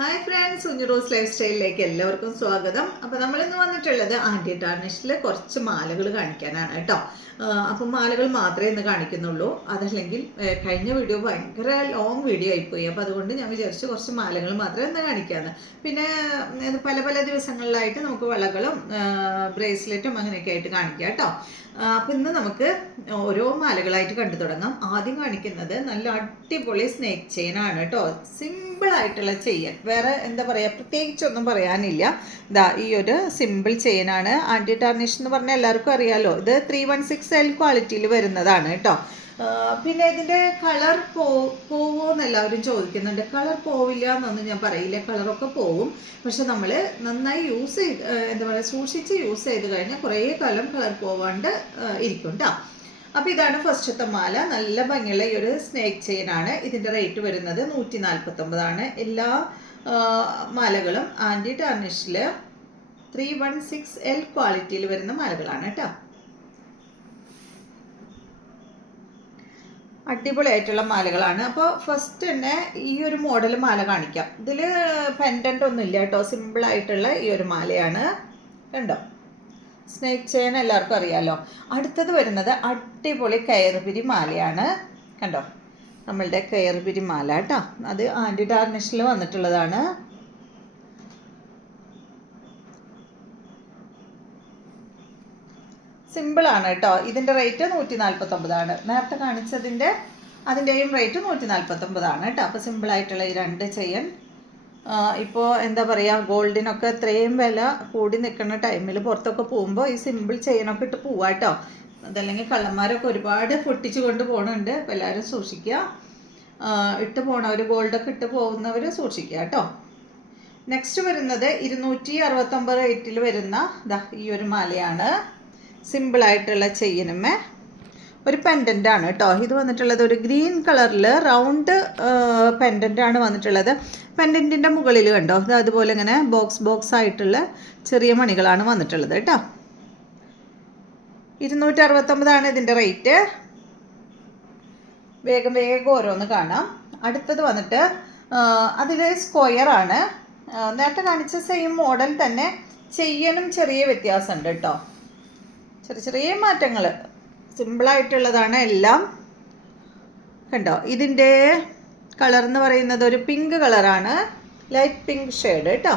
Hi friends, കുഞ്ഞുറോസ് life സ്റ്റൈലിലേക്ക് എല്ലാവർക്കും സ്വാഗതം. അപ്പോൾ നമ്മളിന്ന് വന്നിട്ടുള്ളത് ആൻറ്റി ടാർണിഷിൽ കുറച്ച് മാലകൾ കാണിക്കാനാണ് കേട്ടോ. അപ്പം മാലകൾ മാത്രമേ ഇന്ന് കാണിക്കുന്നുള്ളൂ. അതല്ലെങ്കിൽ കഴിഞ്ഞ വീഡിയോ ഭയങ്കര ലോങ് വീഡിയോ ആയിപ്പോയി. അപ്പോൾ അതുകൊണ്ട് ഞാൻ വിചാരിച്ചു കുറച്ച് മാലകൾ മാത്രമേ ഇന്ന് കാണിക്കാമെന്ന്. പിന്നെ പല പല ദിവസങ്ങളിലായിട്ട് നമുക്ക് വളകളും ബ്രേസ്ലെറ്റും അങ്ങനെയൊക്കെ ആയിട്ട് കാണിക്കാം കേട്ടോ. അപ്പം ഇന്ന് നമുക്ക് ഓരോ മാലകളായിട്ട് കണ്ടു തുടങ്ങാം. ആദ്യം കാണിക്കുന്നത് നല്ല അടിപൊളി സ്നേക്ക് ചെയിൻ ആണ് കേട്ടോ. സിമ്പിൾ ആയിട്ടുള്ള ചെയിൻ, വേറെ എന്താ പറയുക, പ്രത്യേകിച്ചൊന്നും പറയാനില്ല. ഇതാ ഈ ഒരു സിമ്പിൾ ചെയിനാണ്. ആൻറ്റി ടാർണിഷ് എന്ന് പറഞ്ഞാൽ എല്ലാവർക്കും അറിയാലോ. ഇത് 316L ക്വാളിറ്റിയിൽ വരുന്നതാണ് കേട്ടോ. പിന്നെ ഇതിൻ്റെ കളർ പോവോ എന്ന് എല്ലാവരും ചോദിക്കുന്നുണ്ട്. കളർ പോവില്ല എന്നൊന്നും ഞാൻ പറയില്ല, കളറൊക്കെ പോവും. പക്ഷെ നമ്മൾ നന്നായി യൂസ് ചെയ്ത് എന്താ പറയുക, സൂക്ഷിച്ച് യൂസ് ചെയ്ത് കഴിഞ്ഞാൽ കുറേ കാലം കളർ പോവാണ്ട് ഇരിക്കും കേട്ടോ. അപ്പോൾ ഇതാണ് ഫസ്റ്റത്തെ മാല. നല്ല ഭംഗിയുള്ള ഈ ഒരു സ്നേക്ക് ചെയിനാണ്. ഇതിൻ്റെ റേറ്റ് വരുന്നത് 149 എല്ലാ മാലകളും ആൻറ്റി ടാർണിഷിൽ 316L ക്വാളിറ്റിയിൽ വരുന്ന മാലകളാണ് കേട്ടോ. അടിപൊളിയായിട്ടുള്ള മാലകളാണ്. അപ്പോൾ ഫസ്റ്റ് തന്നെ ഈ ഒരു മോഡൽ മാല കാണിക്കാം. ഇതിൽ പെൻഡൻ്റ് ഒന്നും ഇല്ല കേട്ടോ, സിമ്പിളായിട്ടുള്ള ഈ ഒരു മാലയാണ്. കണ്ടോ, സ്നേക്ക് ചെയിൻ എല്ലാവർക്കും അറിയാമല്ലോ. അടുത്തത് വരുന്നത് അടിപൊളി കയറുപിരി മാലയാണ്. കണ്ടോ, നമ്മളുടെ കയറുപിരി മാല കേട്ടോ. അത് ആൻറ്റി ടാർണിഷിൽ വന്നിട്ടുള്ളതാണ്. സിമ്പിളാണ് കേട്ടോ. ഇതിൻ്റെ റേറ്റ് 149. നേരത്തെ അതിൻ്റെയും റേറ്റ് 149 കേട്ടോ. അപ്പോൾ സിമ്പിളായിട്ടുള്ള ഈ രണ്ട് ചെയിൻ ഇപ്പോൾ എന്താ പറയുക, ഗോൾഡിനൊക്കെ ഇത്രയും വില കൂടി നിൽക്കുന്ന ടൈമിൽ പുറത്തൊക്കെ പോകുമ്പോൾ ഈ സിമ്പിൾ ചെയിനൊക്കെ ഇട്ട് പോവാം കേട്ടോ. അതല്ലെങ്കിൽ കള്ളന്മാരൊക്കെ ഒരുപാട് പൊട്ടിച്ച് കൊണ്ട് പോകുന്നുണ്ട്. അപ്പോൾ എല്ലാവരും സൂക്ഷിക്കുക. ഇട്ട് പോണവർ, ഗോൾഡൊക്കെ ഇട്ട് പോകുന്നവർ സൂക്ഷിക്കുക കേട്ടോ. നെക്സ്റ്റ് വരുന്നത് 269 റേറ്റിൽ വരുന്ന ഈ ഒരു മാലയാണ്. സിമ്പിളായിട്ടുള്ള ചെയിനുമേ ഒരു പെൻഡൻ്റാണ് കേട്ടോ. ഇത് വന്നിട്ടുള്ളത് ഒരു ഗ്രീൻ കളറിൽ റൗണ്ട് പെൻഡൻ്റാണ് വന്നിട്ടുള്ളത്. പെൻഡൻറ്റിൻ്റെ മുകളിൽ കണ്ടോ, ഇത് അതുപോലെ ഇങ്ങനെ ബോക്സ് ആയിട്ടുള്ള ചെറിയ മണികളാണ് വന്നിട്ടുള്ളത് കേട്ടോ. 269 ഇതിൻ്റെ റേറ്റ്. വേഗം ഓരോന്ന് കാണാം. അടുത്തത് വന്നിട്ട് അതിൽ സ്ക്വയറാണ്. നേരത്തെ കാണിച്ച സെയിം മോഡൽ തന്നെ, ചെയിനും ചെറിയ വ്യത്യാസമുണ്ട് കേട്ടോ. ചെറിയ മാറ്റങ്ങൾ, സിമ്പിളായിട്ടുള്ളതാണ് എല്ലാം. കണ്ടോ, ഇതിൻ്റെ കളർ എന്ന് പറയുന്നത് ഒരു പിങ്ക് കളറാണ്, ലൈറ്റ് പിങ്ക് ഷെയ്ഡ് കേട്ടോ.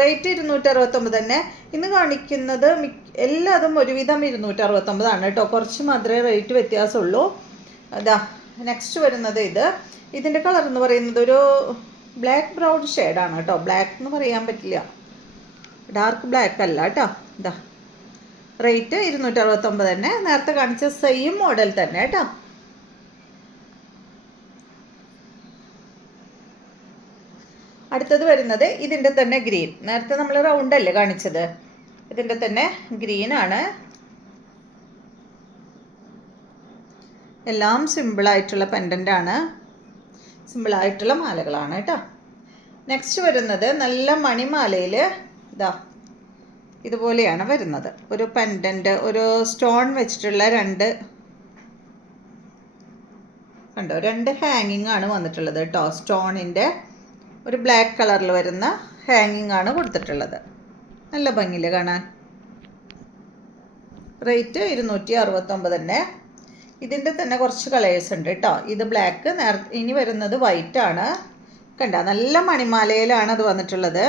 റേറ്റ് 269 തന്നെ. ഇന്ന് കാണിക്കുന്നത് എല്ലാതും ഒരുവിധം 269 കേട്ടോ. കുറച്ച് മാത്രമേ റേറ്റ് വ്യത്യാസമുള്ളൂ. അതാ നെക്സ്റ്റ് വരുന്നത് ഇതിൻ്റെ കളർ എന്ന് പറയുന്നത് ഒരു ബ്ലാക്ക് ബ്രൗൺ ഷെയ്ഡാണ് കേട്ടോ. ബ്ലാക്ക് എന്ന് പറയാൻ പറ്റില്ല, ഡാർക്ക് ബ്ലാക്ക് അല്ല കേട്ടോ. ഇതാ റേറ്റ് 269 തന്നെ. നേരത്തെ കാണിച്ച സെയിം മോഡൽ തന്നെ കേട്ടോ. അടുത്തത് വരുന്നത് ഇതിൻ്റെ തന്നെ ഗ്രീൻ. നേരത്തെ നമ്മൾ റൗണ്ട് അല്ലേ കാണിച്ചത്, ഇതിൻ്റെ തന്നെ ഗ്രീനാണ്. എല്ലാം സിമ്പിളായിട്ടുള്ള പെൻഡൻ്റാണ്, സിമ്പിളായിട്ടുള്ള മാലകളാണ് കേട്ടോ. നെക്സ്റ്റ് വരുന്നത് നല്ല മണിമാലയിൽ ഇതുപോലെയാണ് വരുന്നത്. ഒരു പെൻഡൻ്റ്, ഒരു സ്റ്റോൺ വെച്ചിട്ടുള്ള രണ്ട് ഹാങ്ങിങ് ആണ് വന്നിട്ടുള്ളത് കേട്ടോ. സ്റ്റോണിൻ്റെ ഒരു ബ്ലാക്ക് കളറിൽ വരുന്ന ഹാങ്ങിങ് ആണ് കൊടുത്തിട്ടുള്ളത്. നല്ല ഭംഗിയില് കാണാൻ. റേറ്റ് 269 തന്നെ. ഇതിൻ്റെ തന്നെ കുറച്ച് കളേഴ്സ് ഉണ്ട് കേട്ടോ. ഇത് ബ്ലാക്ക്, ഇനി വരുന്നത് വൈറ്റ് ആണ്. കണ്ടോ, നല്ല മണിമാലയിലാണ് അത് വന്നിട്ടുള്ളത്.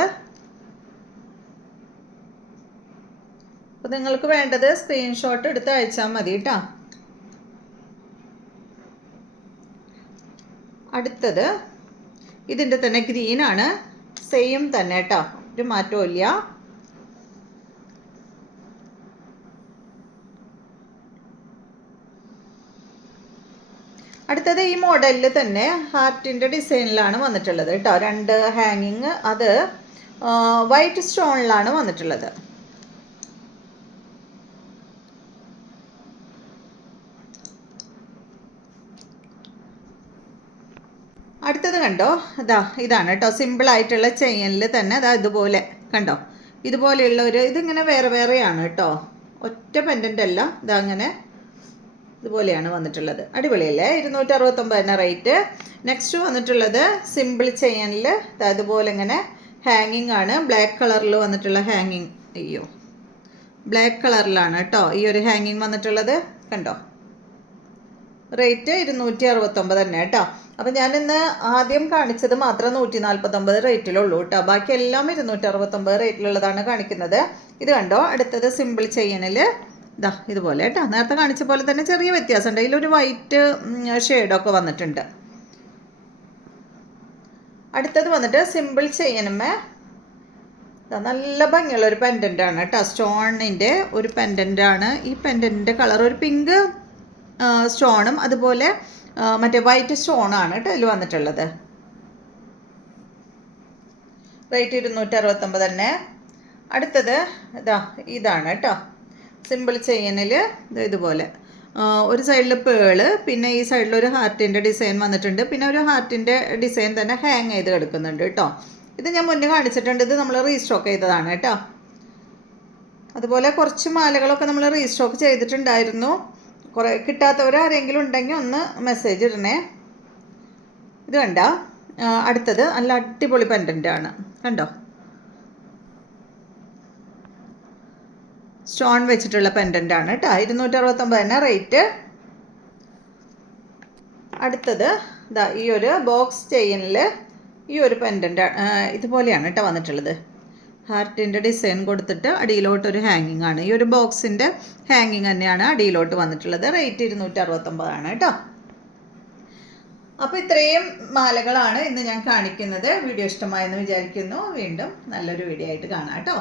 അപ്പോൾ നിങ്ങൾക്ക് വേണ്ടത് സ്ക്രീൻഷോട്ട് എടുത്ത് അയച്ചാൽ മതി കേട്ടോ. അടുത്തത് ഇതിൻ്റെ തന്നെ ഗ്രീനാണ്, സെയിം തന്നെ കേട്ടോ, ഒരു മാറ്റവും ഇല്ല. അടുത്തത് ഈ മോഡലിൽ തന്നെ ഹാർട്ടിൻ്റെ ഡിസൈനിലാണ് വന്നിട്ടുള്ളത് കേട്ടോ. രണ്ട് ഹാങ്ങിങ്, അത് വൈറ്റ് സ്റ്റോണിലാണ് വന്നിട്ടുള്ളത്. അടുത്തത് കണ്ടോ, ഇതാണ് കേട്ടോ. സിമ്പിളായിട്ടുള്ള ചെയിനിൽ തന്നെ ഇതുപോലെ കണ്ടോ, ഇതുപോലെയുള്ള ഇതിങ്ങനെ വേറെയാണ് കേട്ടോ. ഒറ്റ പെൻഡൻ്റ് അല്ല, അങ്ങനെ ഇതുപോലെയാണ് വന്നിട്ടുള്ളത്. അടിപൊളിയല്ലേ? 269 റേറ്റ്. നെക്സ്റ്റ് വന്നിട്ടുള്ളത് സിമ്പിൾ ചെയിനിൽ അതുപോലെ ഇങ്ങനെ ഹാങ്ങിങ് ആണ്. ബ്ലാക്ക് കളറിൽ വന്നിട്ടുള്ള ഹാങ്ങിങ്. അയ്യോ, ബ്ലാക്ക് കളറിലാണ് കേട്ടോ ഈ ഒരു ഹാങ്ങിങ് വന്നിട്ടുള്ളത്. കണ്ടോ? റേറ്റ് 269 തന്നെ കേട്ടോ. അപ്പം ഞാനിന്ന് ആദ്യം കാണിച്ചത് മാത്രം 149 റേറ്റിലുള്ളൂ കേട്ടോ. ബാക്കി എല്ലാം 269 റേറ്റിലുള്ളതാണ് കാണിക്കുന്നത്. ഇത് കണ്ടോ? അടുത്തത് സിമ്പിൾ ചെയിനിൽ ഇതാ ഇതുപോലെ കേട്ടോ. നേരത്തെ കാണിച്ച പോലെ തന്നെ ചെറിയ വ്യത്യാസമുണ്ട്. ഇതിലൊരു വൈറ്റ് ഷെയ്ഡൊക്കെ വന്നിട്ടുണ്ട്. അടുത്തത് വന്നിട്ട് സിമ്പിൾ ചെയിനുമേ നല്ല ഭംഗിയുള്ള ഒരു പെൻഡൻ്റാണ് കേട്ടോ. സ്റ്റോണിൻ്റെ ഒരു പെൻഡൻ്റാണ്. ഈ പെൻഡൻറ്റിൻ്റെ കളർ ഒരു പിങ്ക് സ്റ്റോണും അതുപോലെ മറ്റേ വൈറ്റ് സ്റ്റോണാണ് കേട്ടോ ഇതിൽ വന്നിട്ടുള്ളത്. റേറ്റ് 269 തന്നെ. അടുത്തത് ഇതാണ് കേട്ടോ. സിമ്പിൾ ചെയിനിൽ ഇതുപോലെ ഒരു സൈഡിൽ പേള്, പിന്നെ ഈ സൈഡിൽ ഒരു ഹാർട്ടിൻ്റെ ഡിസൈൻ വന്നിട്ടുണ്ട്. പിന്നെ ഒരു ഹാർട്ടിൻ്റെ ഡിസൈൻ തന്നെ ഹാങ് ചെയ്ത് കിടക്കുന്നുണ്ട് കേട്ടോ. ഇത് ഞാൻ മുന്നേ കാണിച്ചിട്ടുണ്ട്. ഇത് നമ്മൾ റീസ്റ്റോക്ക് ചെയ്തതാണ് കേട്ടോ. അതുപോലെ കുറച്ച് മാലകളൊക്കെ നമ്മൾ റീസ്റ്റോക്ക് ചെയ്തിട്ടുണ്ടായിരുന്നു. കുറേ കിട്ടാത്തവരാരെങ്കിലും ഉണ്ടെങ്കിൽ ഒന്ന് മെസ്സേജ് ഇടണേ. ഇത് കണ്ടോ? അടുത്തത് നല്ല അടിപൊളി പെൻഡൻ്റാണ്. കണ്ടോ? സ്റ്റോൺ വെച്ചിട്ടുള്ള പെൻഡൻ്റാണ് കേട്ടോ. 269 തന്നെ റേറ്റ്. അടുത്തത് ഈ ഒരു ബോക്സ് ചെയിനിൽ ഈ ഒരു പെൻഡൻ്റ് ഇതുപോലെയാണ് കേട്ടോ വന്നിട്ടുള്ളത്. ഹാർട്ടിൻ്റെ ഡിസൈൻ കൊടുത്തിട്ട് അടിയിലോട്ടൊരു ഹാങ്ങിങ് ആണ്. ഈ ഒരു ബോക്സിൻ്റെ ഹാങ്ങിങ് തന്നെയാണ് അടിയിലോട്ട് വന്നിട്ടുള്ളത്. റേറ്റ് 269 ആണ് കേട്ടോ. അപ്പോൾ ഇത്രയും മാലകളാണ് ഇന്ന് ഞാൻ കാണിക്കുന്നത്. വീഡിയോ ഇഷ്ടമായെന്ന് വിചാരിക്കുന്നു. വീണ്ടും നല്ലൊരു വീഡിയോ ആയിട്ട് കാണാം കേട്ടോ.